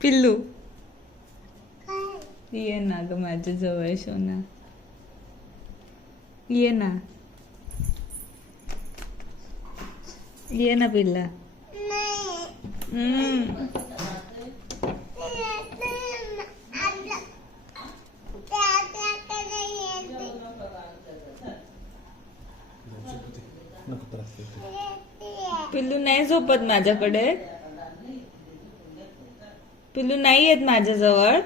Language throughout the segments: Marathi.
पिल्लू. ये ना ग माझ्या जवळ सोना. ये ना. ये ना पिल्ला. पिल्लू नाही झोपत माझ्याकडे. पिल्लू नाही येत माझ्याजवळ.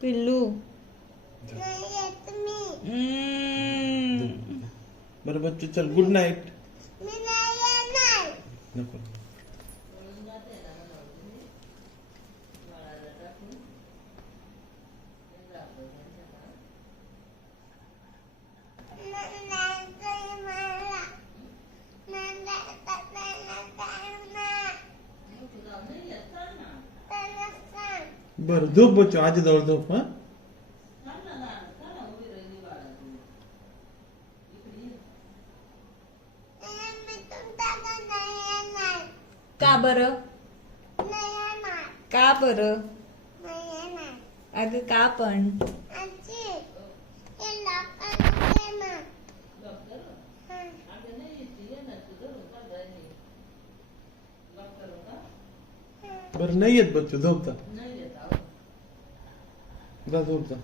पिल्लू. हम्म. बरं बच्चू चल गुड नाईट नको. बरं झोप बच्चू आजी जवळ झोप हा? का बरं? का बरं? अगं का पण? बरं नाही येत बच्चू झोप Biraz orada.